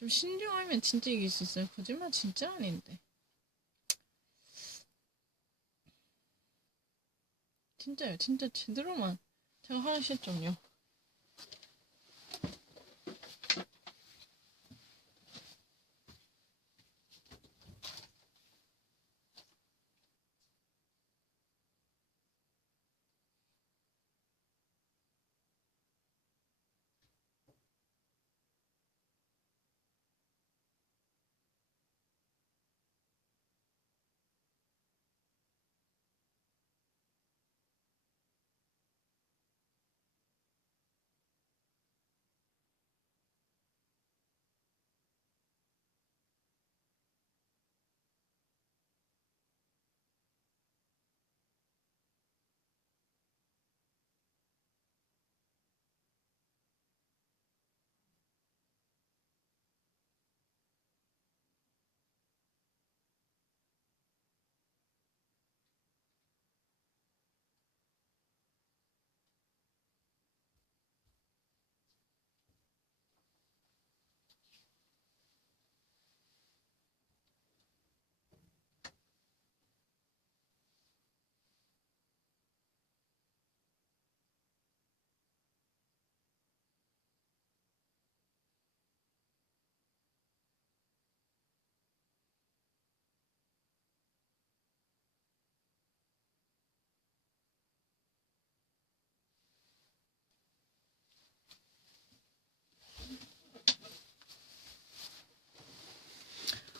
좀 신중하면 진짜 이길 수 있어요. 거짓말 진짜 아닌데. 진짜요. 진짜 제대로만. 제가 화장실 좀요.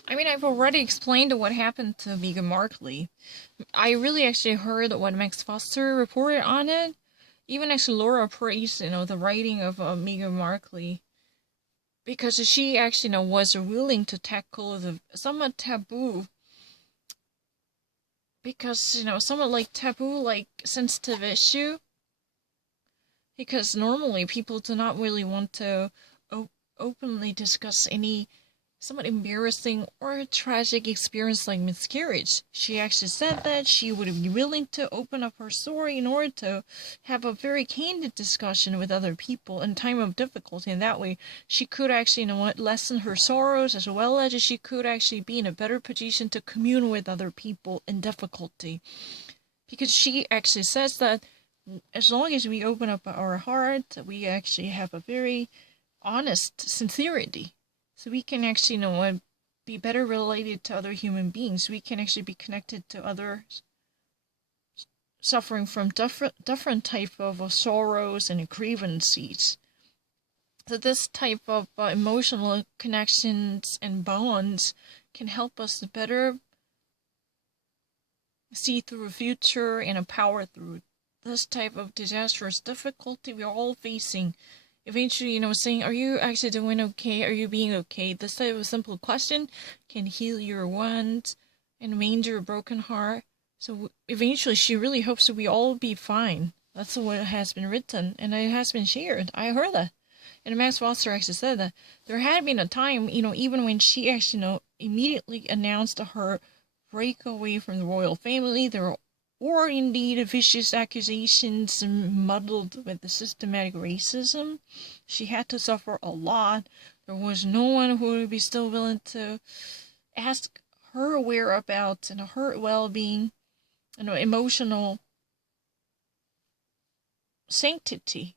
I mean, I've already explained what happened to Meghan Markle. I really actually heard what Max Foster reported on it. Even actually Laura praised, the writing of Meghan Markle. Because she actually, was willing to tackle the somewhat taboo. Because, somewhat like taboo, like sensitive issue. Because normally people do not really want to openly discuss any somewhat embarrassing or tragic experience like miscarriage. She actually said that she would be willing to open up her story in order to have a very candid discussion with other people in time of difficulty, and that way she could actually, lessen her sorrows, as well as she could actually be in a better position to commune with other people in difficulty. Because she actually says that as long as we open up our heart, we actually have a very honest sincerity. So we can actually, be better related to other human beings. We can actually be connected to others suffering from different type of sorrows and grievances. So this type of emotional connections and bonds can help us better see through the future and power through this type of disastrous difficulty we're all facing. Eventually, saying, are you actually doing okay? Are you being okay? This type of simple question can heal your wounds and mend your broken heart. So eventually, she really hopes that we all be fine. That's what has been written, and it has been shared. I heard that. And Max Foster actually said that there had been a time, even when she actually, immediately announced her breakaway from the royal family, there or indeed vicious accusations muddled with the systematic racism. She had to suffer a lot. There was no one who would be still willing to ask her whereabouts and her well-being, emotional sanctity.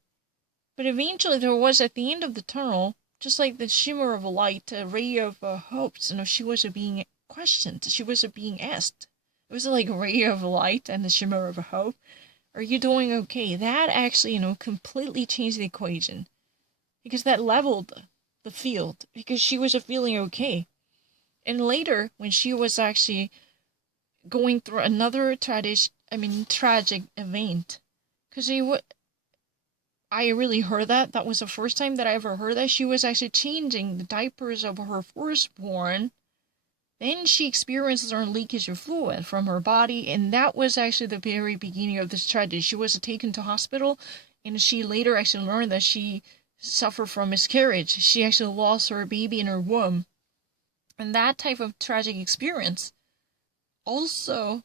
But eventually there was, at the end of the tunnel, just like the shimmer of a light, a ray of hope, she was being questioned. She was being asked. It was like a ray of light and the shimmer of hope. Are you doing okay? That actually, completely changed the equation. Because that leveled the field. Because she was feeling okay. And later, when she was actually going through another tragic event. Because I really heard that. That was the first time that I ever heard that. She was actually changing the diapers of her firstborn. Then she experiences a leakage of fluid from her body, and that was actually the very beginning of this tragedy. She was taken to hospital, and she later actually learned that she suffered from miscarriage. She actually lost her baby in her womb. And that type of tragic experience also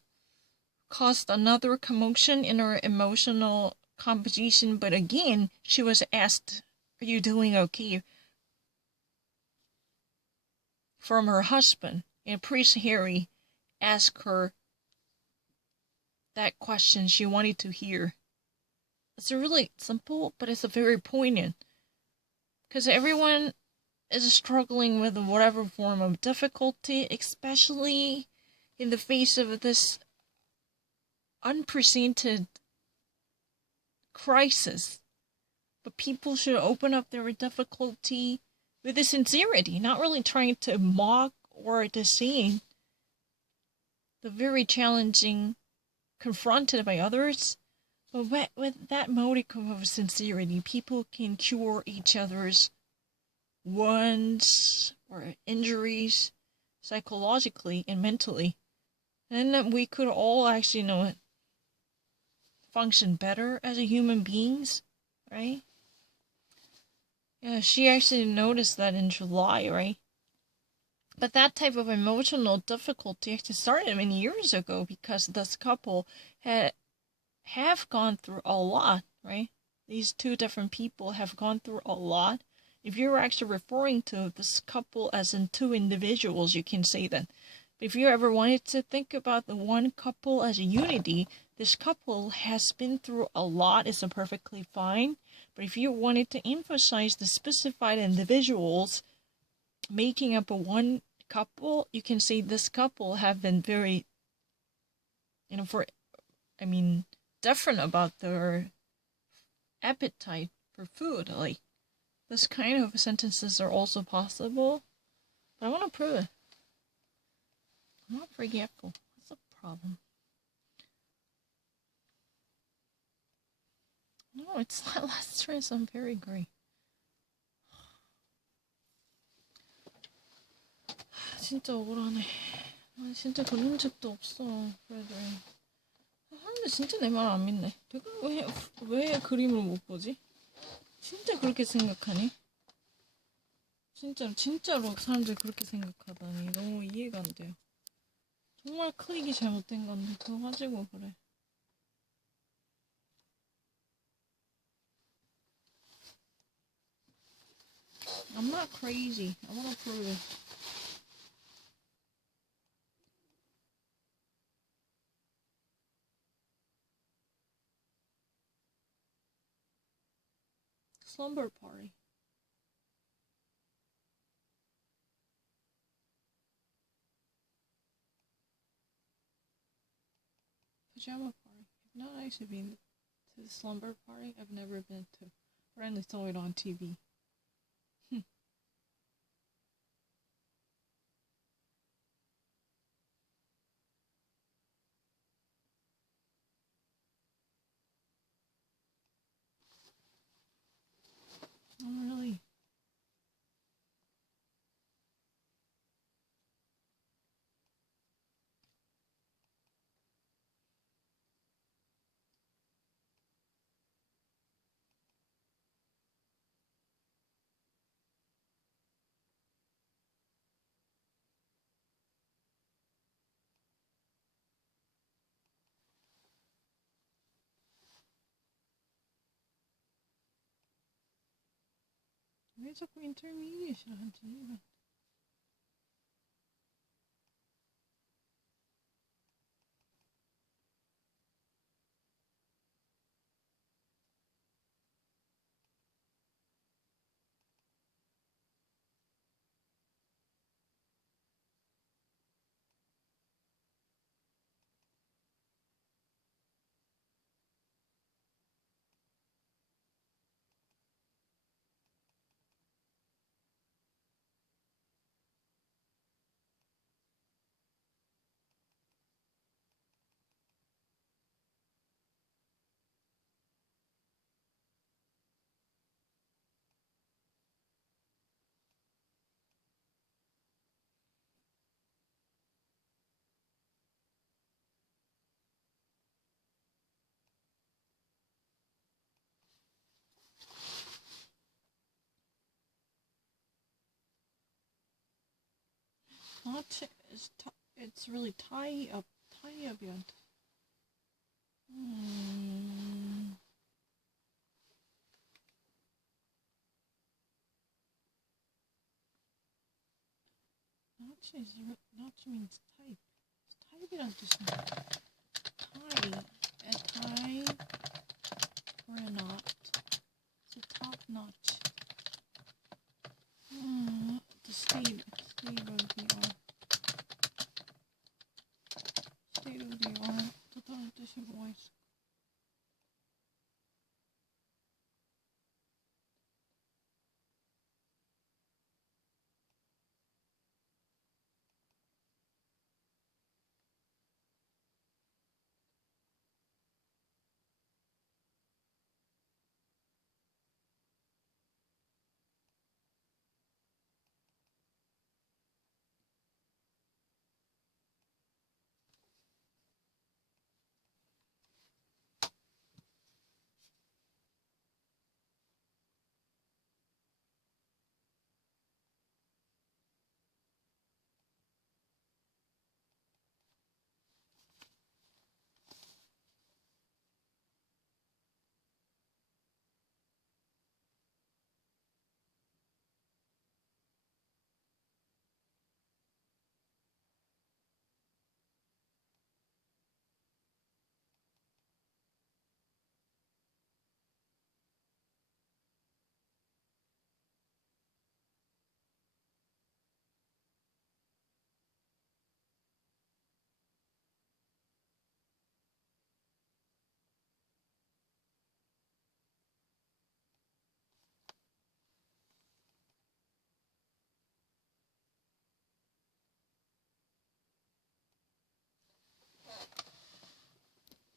caused another commotion in her emotional composition, but again, she was asked, are you doing okay? from her husband. And Prince Harry asked her that question she wanted to hear. It's really simple, but it's a very poignant. Because everyone is struggling with whatever form of difficulty, especially in the face of this unprecedented crisis. But people should open up their difficulty with a sincerity, not really trying to mock or disdain the very challenging confronted by others. But with that modicum of sincerity, people can cure each other's wounds or injuries psychologically and mentally. And then we could all actually, function better as a human beings, right? Yeah, she actually noticed that in July, right? But that type of emotional difficulty actually started many years ago because this couple have gone through a lot, right? These two different people have gone through a lot. If you're actually referring to this couple as in two individuals, you can say that. But if you ever wanted to think about the one couple as a unity, this couple has been through a lot, is perfectly fine. But if you wanted to emphasize the specified individuals making up a one couple, you can say this couple have been very, different about their appetite for food. Like, this kind of sentences are also possible. But I want to prove it. I'm not forgetful. That's a problem. No, it's not last stress. I'm very great. 진짜 억울하네. 진짜 그런 적도 없어. 그래도 사람들 진짜 내 말 안 믿네. 내가 왜 그림을 못 보지? 진짜 그렇게 생각하니? 진짜로 사람들이 그렇게 생각하다니 너무 이해가 안 돼요. 정말 클릭이 잘못된 건데 그거 가지고 그래. I'm not crazy. I wanna prove it. Slumber party. Pajama party. I've not actually been to the slumber party. I've never been to. I only saw it on TV. Oh, really? 왜 자꾸 인터미디에이트를 하지? It's really tie up yet. Not means type. 타입이란 뜻이야. Type. A type or a knot. It's a top notch. The state of the art. State of the art. 또 다른 뜻이 뭐가 있어?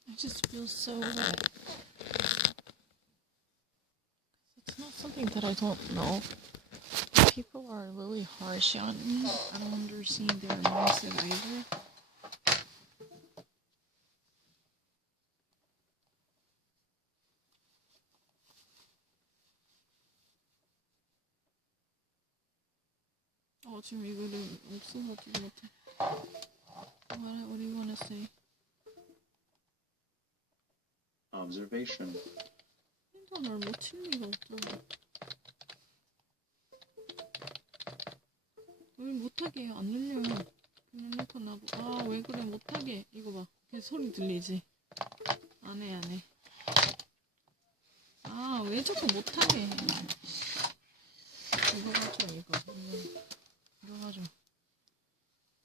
I just feel so wet. It's not something that I don't know. People are really harsh on me. I don't understand their mindset either. 지금 이거를 없어가지고 못해. What do you want to say? Observation. 날 놓칠 리가 없잖아. 왜 못하게 해? 안 눌려요. 그냥 놓고 놔둬. 왜 그래 못하게. 이거 봐. 그 소리 들리지? 안 해. 왜 자꾸 못하게 해. 이거 가져 이거. 이거 가져.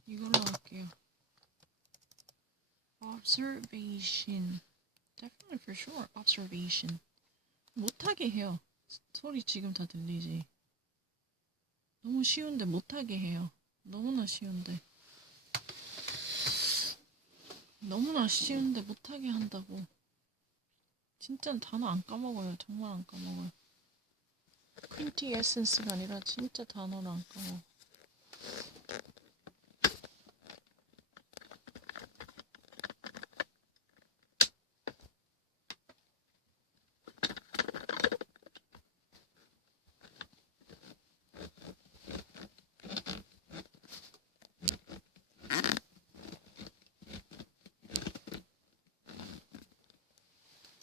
이걸로 할게요. Observation. Definitely for sure. Observation. 못하게 해요. 소리 지금 다 들리지? 너무 쉬운데 못하게 해요. 너무나 쉬운데 못하게 한다고. 진짜 단어 안 까먹어요. 정말 안 까먹어요. 퀸티에센스가 아니라 진짜 단어를 안 까먹어.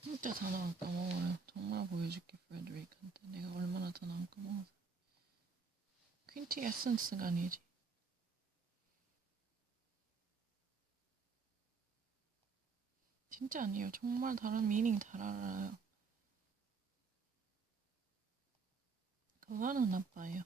진짜 단어 안 까먹어요. 정말 보여줄게, 프레드릭한테. 내가 얼마나 단어 안 까먹어서. 퀸티에센스가 아니지. 진짜 아니에요. 정말 다른 미닝 잘 알아요. 그거는 나빠요.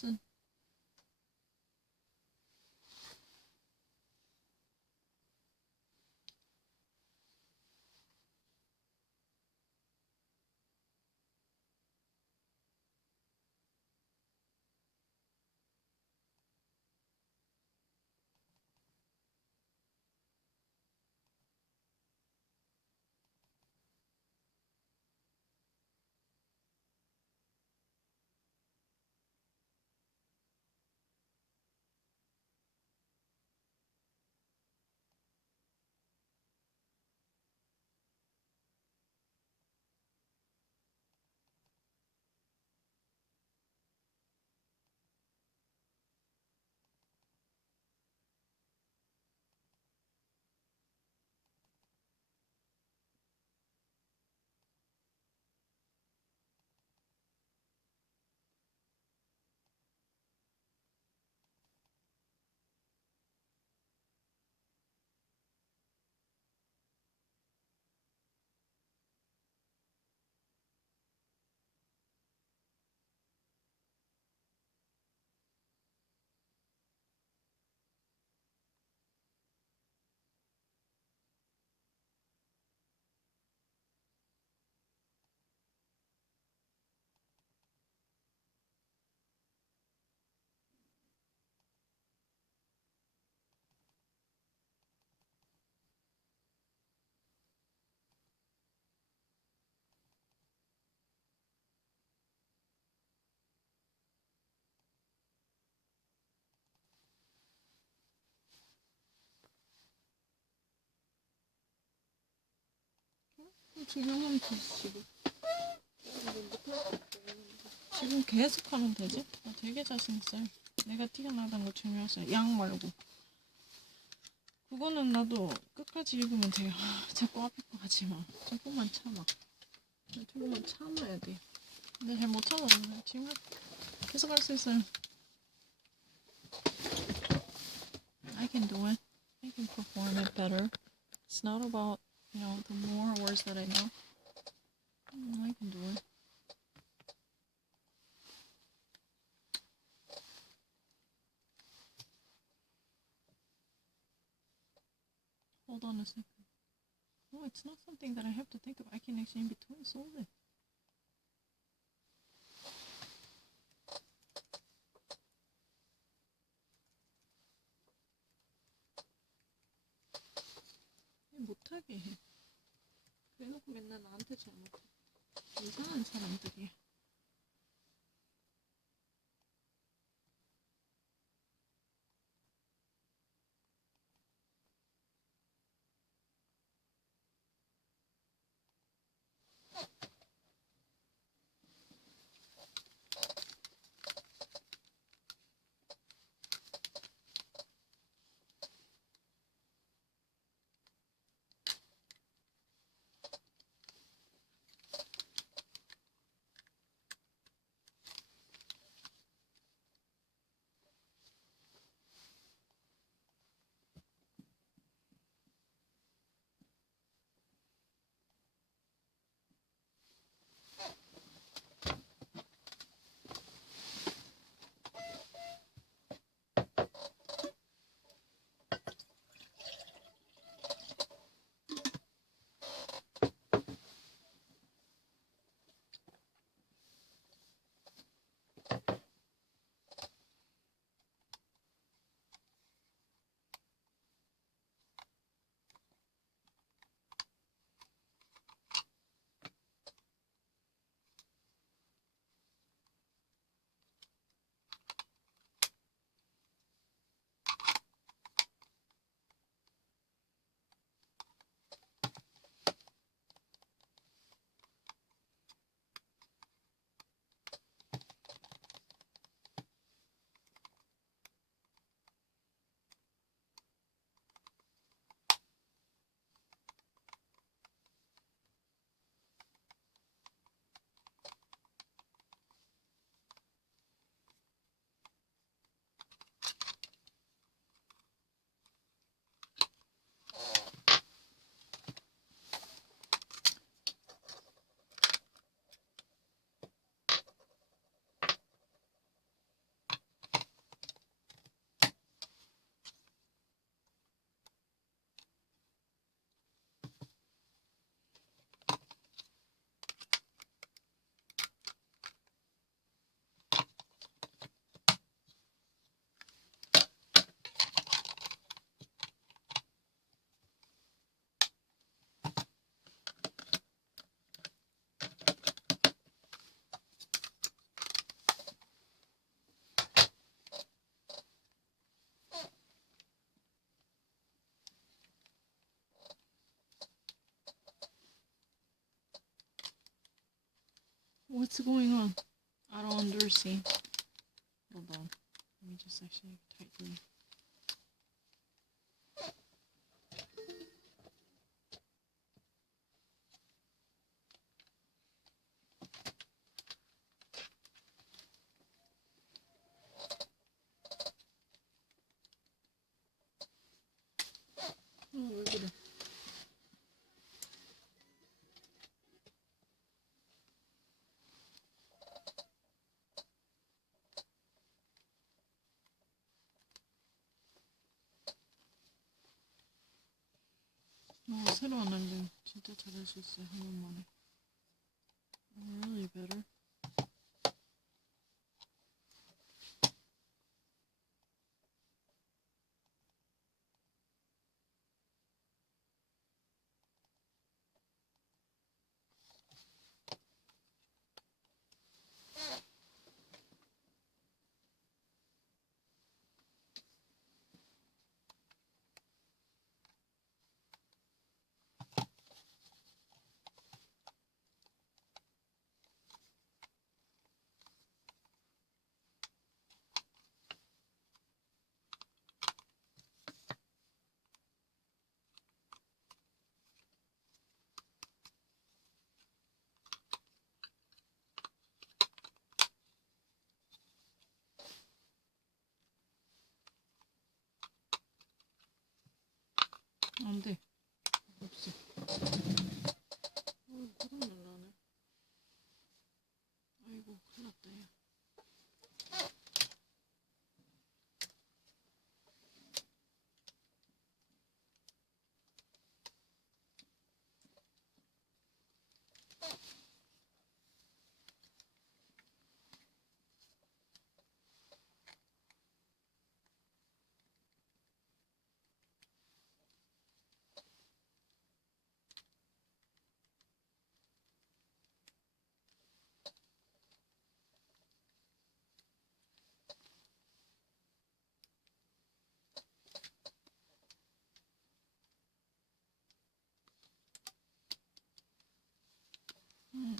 listen. 지금 하면 되지, 지금. 지금 계속 하면 되지? 나 되게 자신있어요. 내가 티가 나던 거 중요하어요. 양 말고. 그거는 나도 끝까지 읽으면 돼요. 자꾸 앞에 거 하지 마. 조금만 참아. 조금만 참아야 돼. 근데 잘 못 참았는데 지금 계속 할 수 있어요. I can do it. I can perform it better. It's not about, you know, the more words that I know. I can do it. Hold on a second. No, it's not something that I have to think of. I can actually in between solve it. 못하게 해. 그래놓고 맨날 나한테 잘못해. 이상한 사람들이야. see. Hold on. Let me just actually tightly. 왜 그래? 새로 안 할래. 진짜 잘할 수 있어요. 한 번만에. Really better. 안 돼. 없어. 그런 날라네. 아이고, 큰일 났다, 야.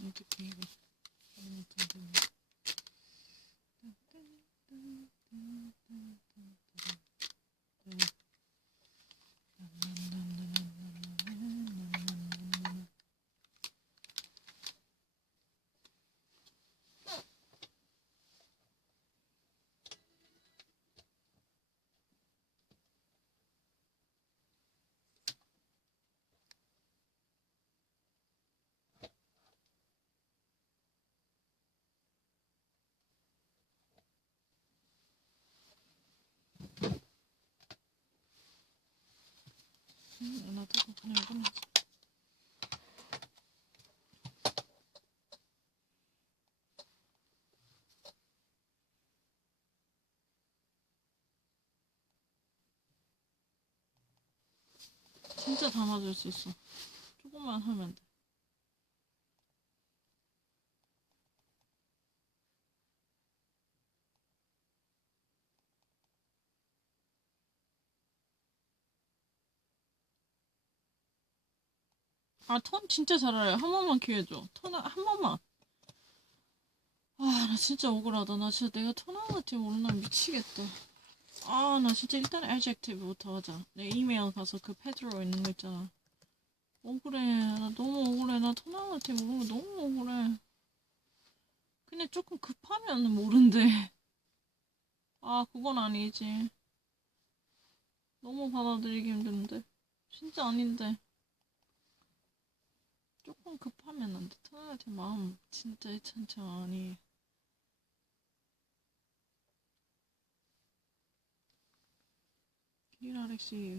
어떡해, 이거. 나도 그냥 이거는 진짜 다 맞을 수 있어. 조금만 하면 돼. 아, 톤 진짜 잘 알아요. 한 번만 기회 줘. 톤 한 번만. 아, 나 진짜 억울하다. 나 진짜 내가 톤 하나밖에 모르나 미치겠다. 아, 나 진짜 일단 adjective부터 하자. 내 이메일 가서 그 패드로 있는 거 있잖아. 억울해. 나 너무 억울해. 나 톤 하나밖에 모르는 거 너무 억울해. 그냥 조금 급하면 모른대. 아, 그건 아니지. 너무 받아들이기 힘든데. 진짜 아닌데. 조금 급하면 안 돼. 톤한테 마음 진짜 천천히. 길 아렉시,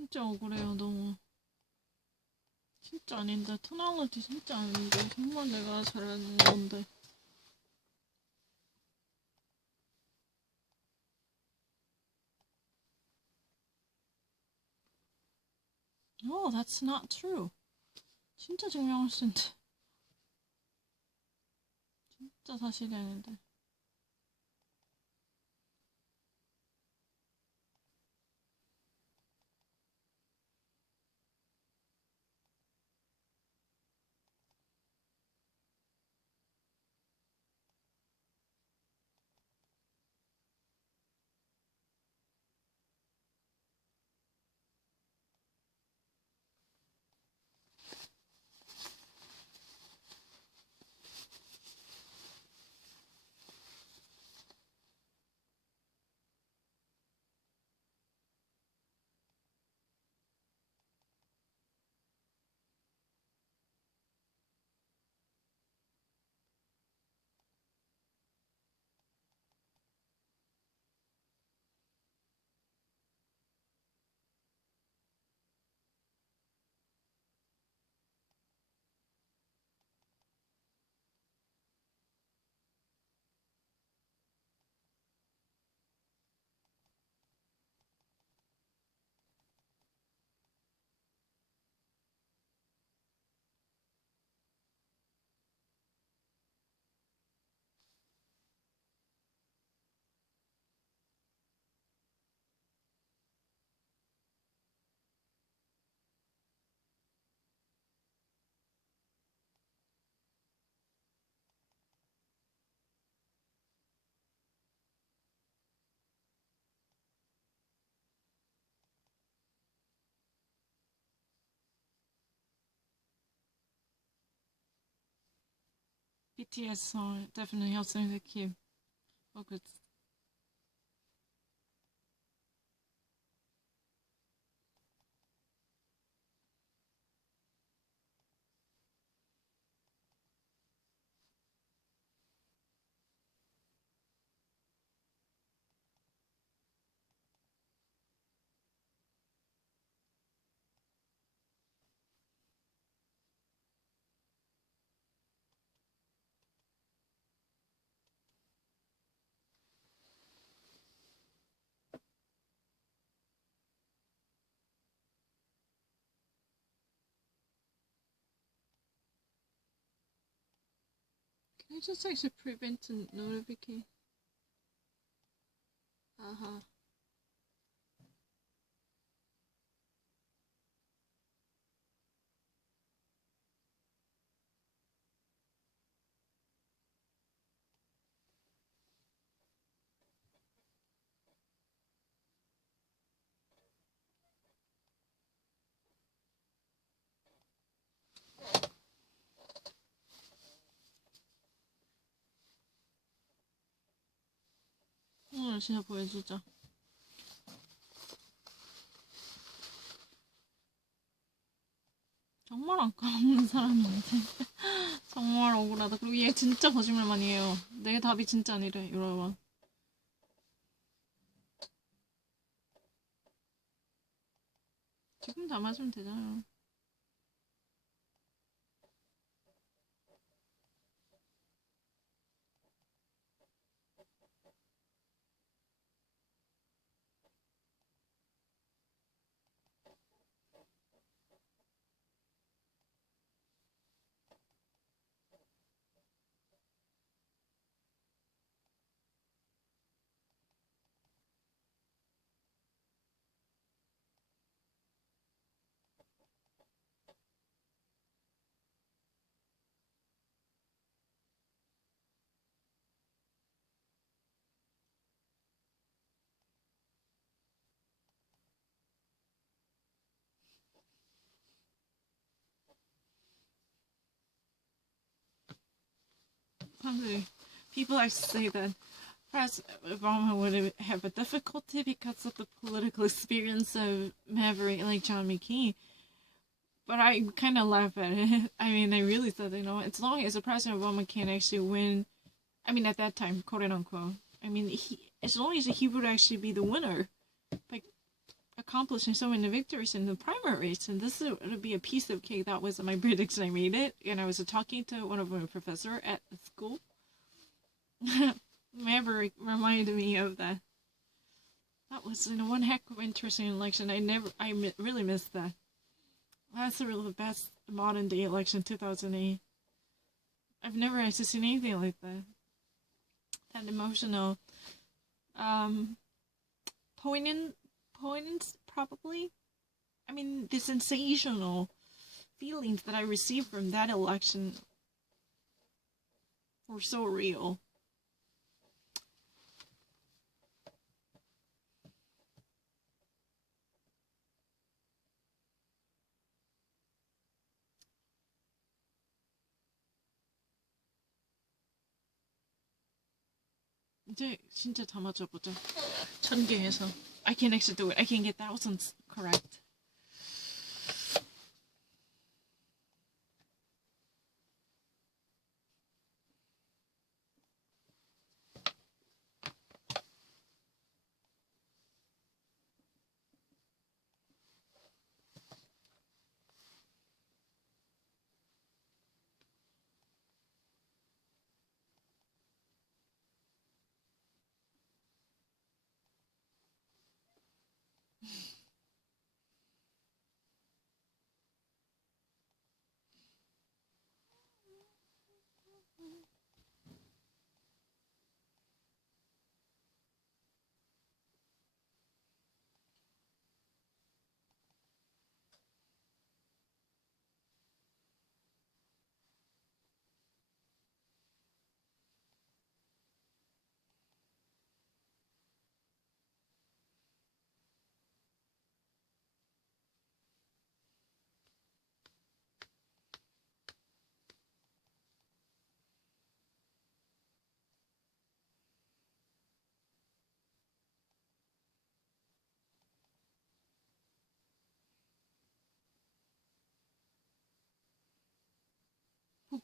진짜 억울해요, 너무. 진짜 아닌데, tonality 진짜 아닌데, 정말 내가 잘하는 건데. No, that's not true. 진짜 증명할 수 있는데. 진짜 사실이 아닌데. BTS song definitely helps me to keep focused. Can I just actually prevent a notification? Uh-huh. 오늘 진짜 보여주자. 정말 안 까먹는 사람인데. 정말 억울하다. 그리고 얘 진짜 거짓말 많이 해요. 내 답이 진짜 아니래, 여러분. 지금 다 맞으면 되잖아요. People like to say that President Obama would have a difficulty because of the political experience of Maverick, like John McCain. But I kind of laugh at it. I mean, I really said, as long as the President Obama can actually win, I mean, at that time, quote unquote, I mean, as long as he would actually be the winner by a accomplishing so many victories in the primaries, and this would be a piece of cake. That was my prediction. I made it, and I was talking to one of my professor at the school. Never reminded me of that. That was one heck of an interesting election. I really missed that. That's really the best modern day election, 2008. I've never actually seen anything like that. That emotional, poignant, probably. I mean, the sensational feelings that I received from that election were so real. 이제 진짜 다 맞춰보자. 1000개에서. I can actually do it. I can get thousands correct.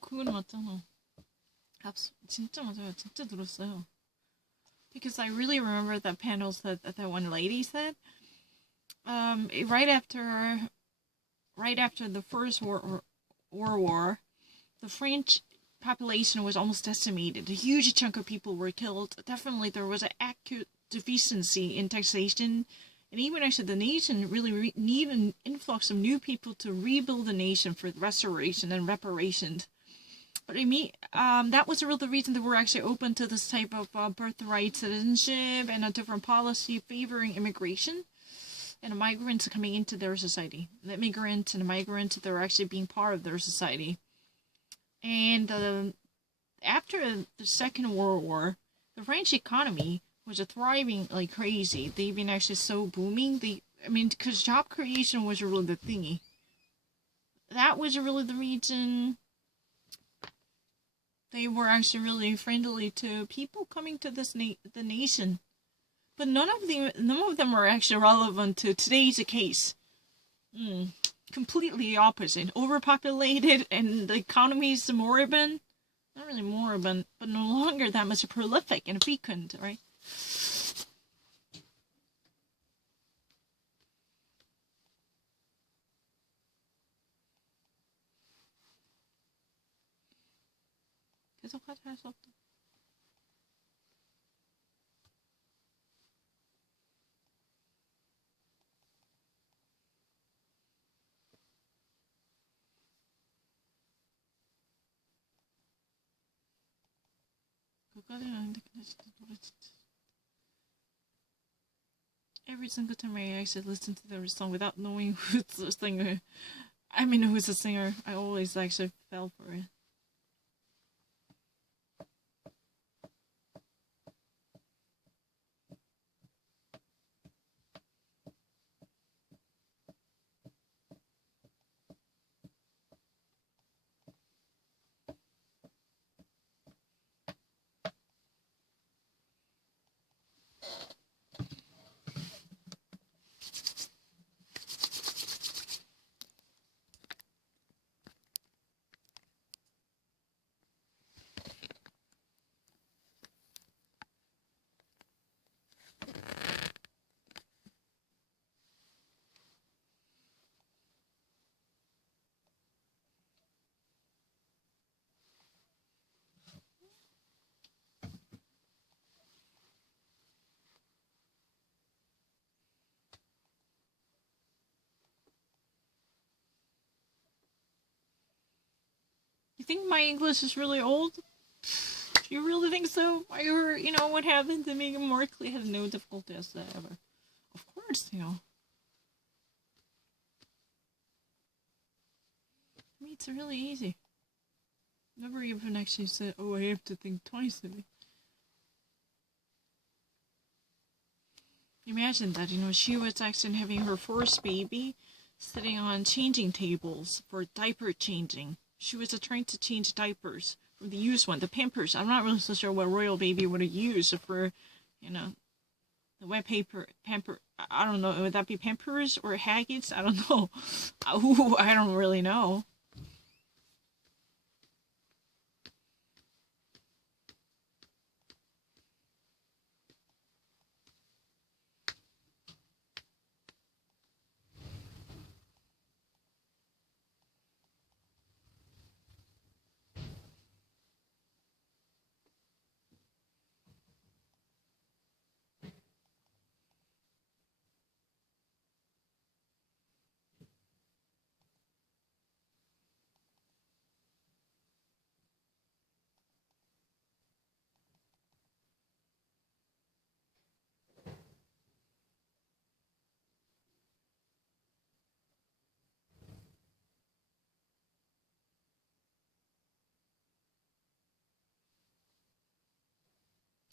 그건 맞잖아. 진짜 맞아요. 진짜 들었어요. Because I really remember that panels that one lady said. Right after the First World War, the French population was almost decimated. A huge chunk of people were killed. Definitely there was an acute deficiency in taxation. And even actually the nation really needed an influx of new people to rebuild the nation for restoration and reparation. But I mean, that was really the reason they were actually open to this type of birthright citizenship and a different policy favoring immigration and migrants coming into their society. The immigrants and the migrants, they're actually being part of their society. And after the Second World War, the French economy was thriving like crazy. They've been actually so booming. Because job creation was really the thingy. That was really the reason they were actually really friendly to people coming to the nation. But none of them are actually relevant to today's case. Completely opposite. Overpopulated and the economy is moribund. Not really moribund, but no longer that much prolific and fecund, right? 계속하자 할 수 없다. 그까지는 아닌데 근데 진짜 노래 진짜. Every single time I actually listen to the song without knowing who's the singer, who's the singer, I always actually fell for it. think my English is really old? Do you really think so? I heard, what happened to Meghan Markle had no difficulty as that ever. Of course, I mean, it's really easy. Never even actually said, oh, I have to think twice of it. Imagine that, she was actually having her first baby, sitting on changing tables for diaper changing. She was trying to change diapers from the used one, the Pampers. I'm not really so sure what royal baby would have used for, the wet pamper. I don't know. Would that be Pampers or Haggids? I don't know. Ooh, I don't really know.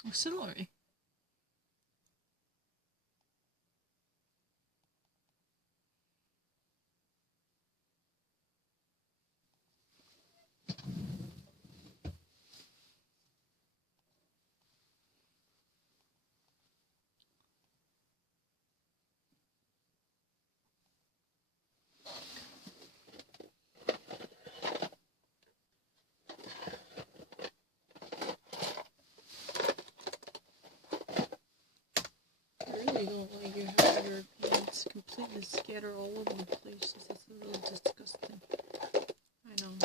Auxiliary. I don't like you have your pants completely scattered all over the place. That's really disgusting. I know.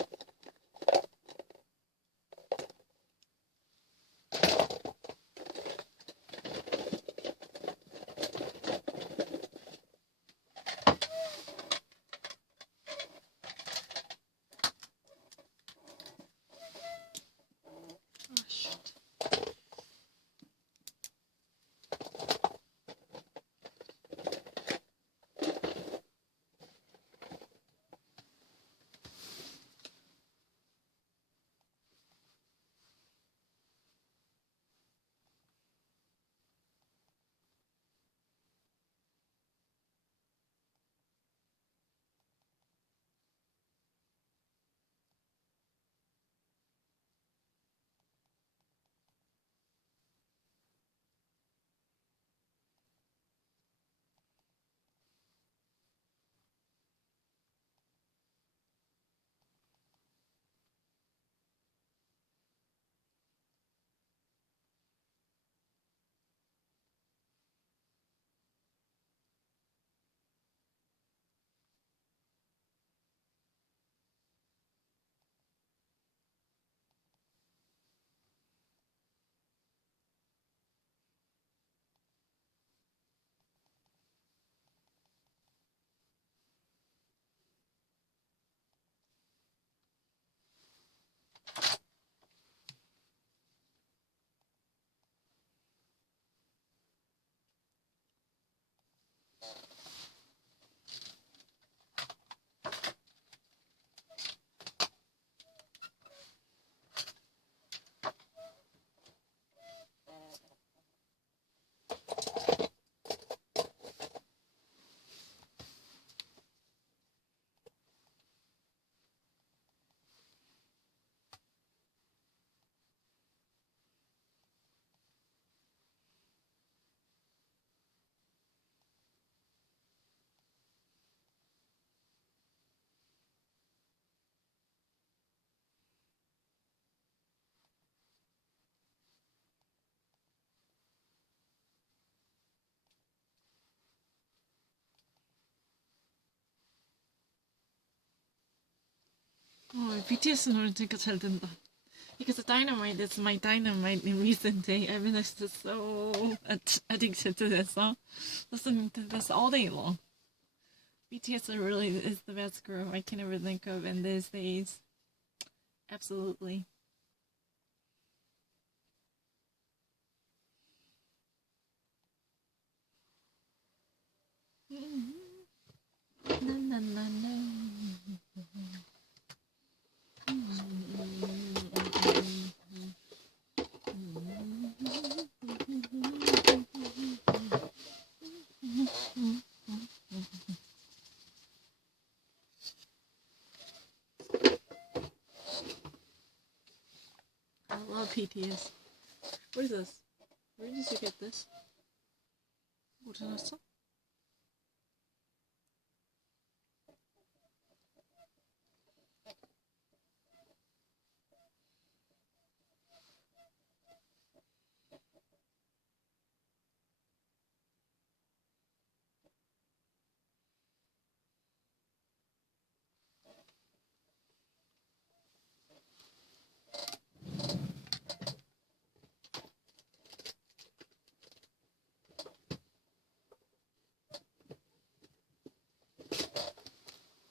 Oh, shit. BTS 노래 진짜 잘 된다. Because Dynamite is my Dynamite in recent day. I've been just so addicted to this song. Listening to this all day long. BTS really is the best group I can ever think of in these days. Absolutely. Na, na, na, na. I love BTS. What is this? Where did you get this? 어디서 났어?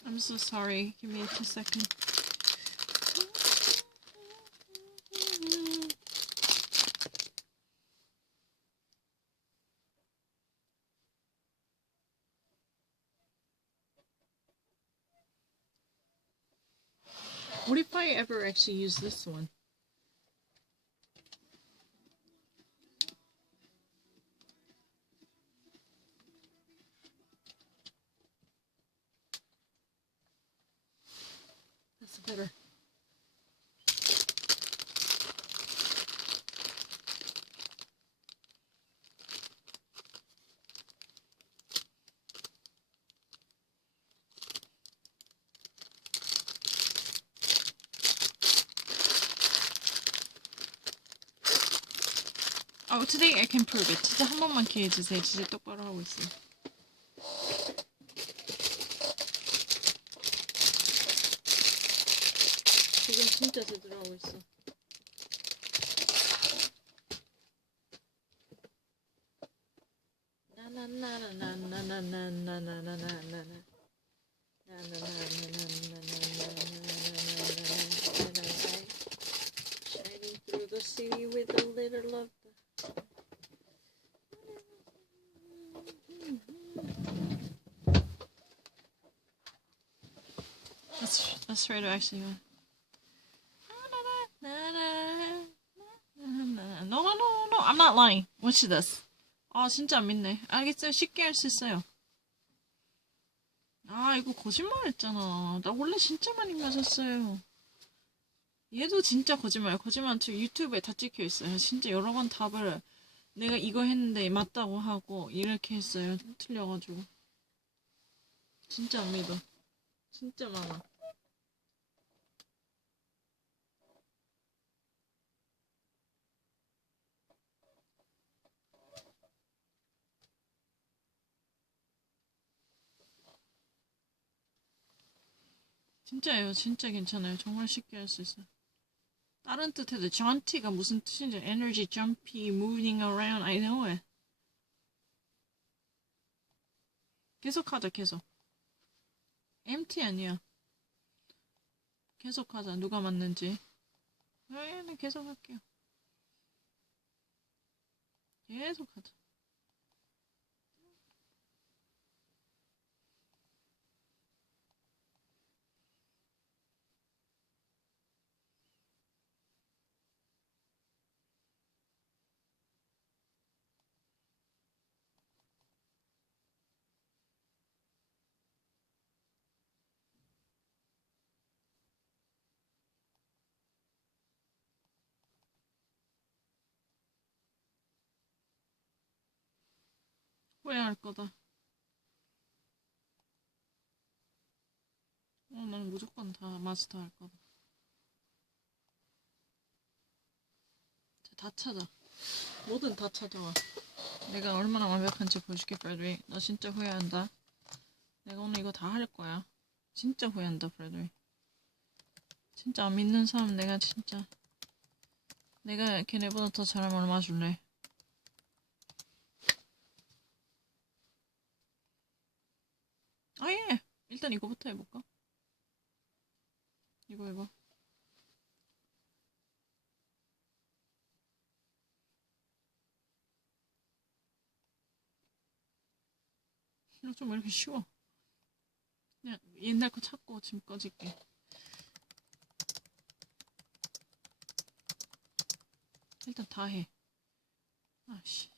I'm so sorry. Give me just a second. What if I ever actually use this one? That's better. Oh, today I can prove it. 진짜 한 번만 기회 주세요. 진짜 똑바로 하고 있어요. 지금 진짜 제대로 하고 있어. Shining through the city with a little of Let's try to actually go. No. I'm not lying. What's this? 아, 진짜 안 믿네. 알겠어요. 쉽게 할 수 있어요. 아, 이거 거짓말했잖아. 나 원래 진짜 많이 맞았어요. 얘도 진짜 거짓말. 거짓말 유튜브에 다 찍혀 있어요. 진짜 여러 번 답을 내가 이거 했는데 맞다고 하고 이렇게 했어요. 틀려가지고. 진짜 안 믿어. 진짜 많아. 진짜예요. 진짜 괜찮아요. 정말 쉽게 할 수 있어요. 다른 뜻에도 jaunty가 무슨 뜻인지 energy, jumpy, moving around, I know it. 계속하자, 계속. empty 아니야. 계속하자. 누가 맞는지. 네, 계속할게요. 계속하자. 후회할 거다. 난 무조건 다 마스터 할 거다. 다 찾아. 뭐든 다 찾아와. 내가 얼마나 완벽한지 보여줄게, 프레드리. 너 진짜 후회한다. 내가 오늘 이거 다 할 거야. 진짜 후회한다, 프레드리. 진짜 안 믿는 사람 내가 진짜 내가 걔네보다 더 잘하면 얼마 줄래? 아, 예. 일단 이거부터 해볼까? 이거. 이거 좀 왜 이렇게 쉬워? 그냥 옛날 거 찾고 지금 꺼질게. 일단 다 해. 아씨.